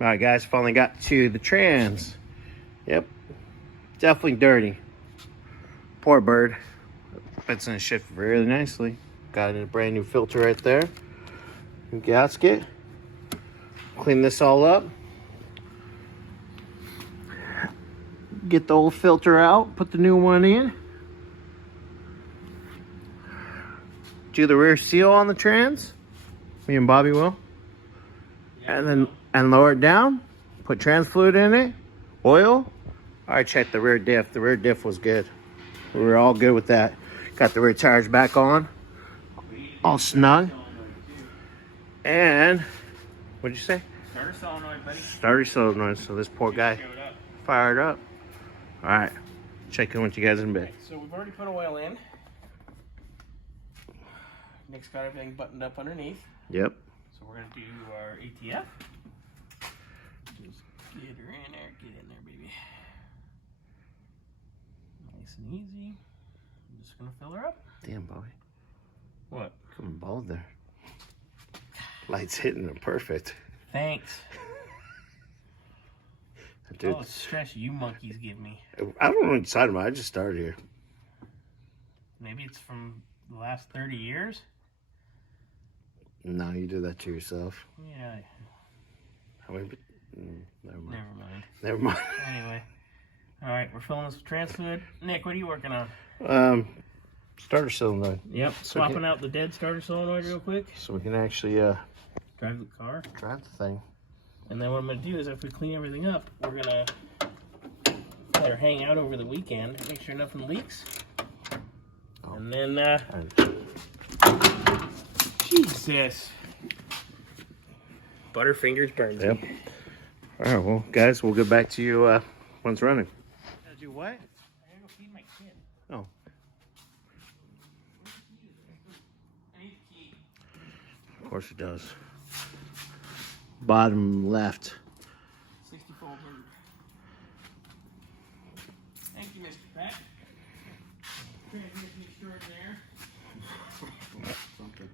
All right, guys, finally got to the trans. Yep, definitely dirty. Poor bird. Fits in the shift really nicely. Got a brand new filter right there. Gasket. Clean this all up. Get the old filter out. Put the new one in. Do the rear seal on the trans. Me and Bobby will. And lower it down. Put trans fluid in it. Oil. All right, check the rear diff. The rear diff was good. We were all good with that. Got the rear tires back on. All snug. And, what'd you say? Starter solenoid, buddy. Starter solenoid. So this poor guy fired up. All right. Check in with you guys in a bit. So we've already put oil in. Nick's got everything buttoned up underneath. Yep. So we're going to do our ATF. Just get her in there. Get in there, baby. Nice and easy. I'm just going to fill her up. Damn, Bobby. What? Coming bald there. Lights hitting them perfect. Thanks. Dude, all the stress you monkeys give me. I don't know what you're talking about. I just started here. Maybe it's from the last 30 years? No, you do that to yourself. Yeah. Never mind. Never mind. Anyway. Alright, we're filling this with trans fluid. Nick, what are you working on? Starter solenoid. Yep, swapping out the dead starter solenoid real quick. So we can actually drive the car. Drive the thing. And then what I'm going to do is after we clean everything up, we're going to let her hang out over the weekend, make sure nothing leaks. Oh. And then, Jesus. Butterfingers burns. Yep. All right, well, guys, we'll get back to you when it's running. Gotta do what? I gotta go feed my kid. Oh. I need the key. Of course it does. Bottom left. 64 bird. Thank you, Mr. Pat. Transmission extraordinaire. Something.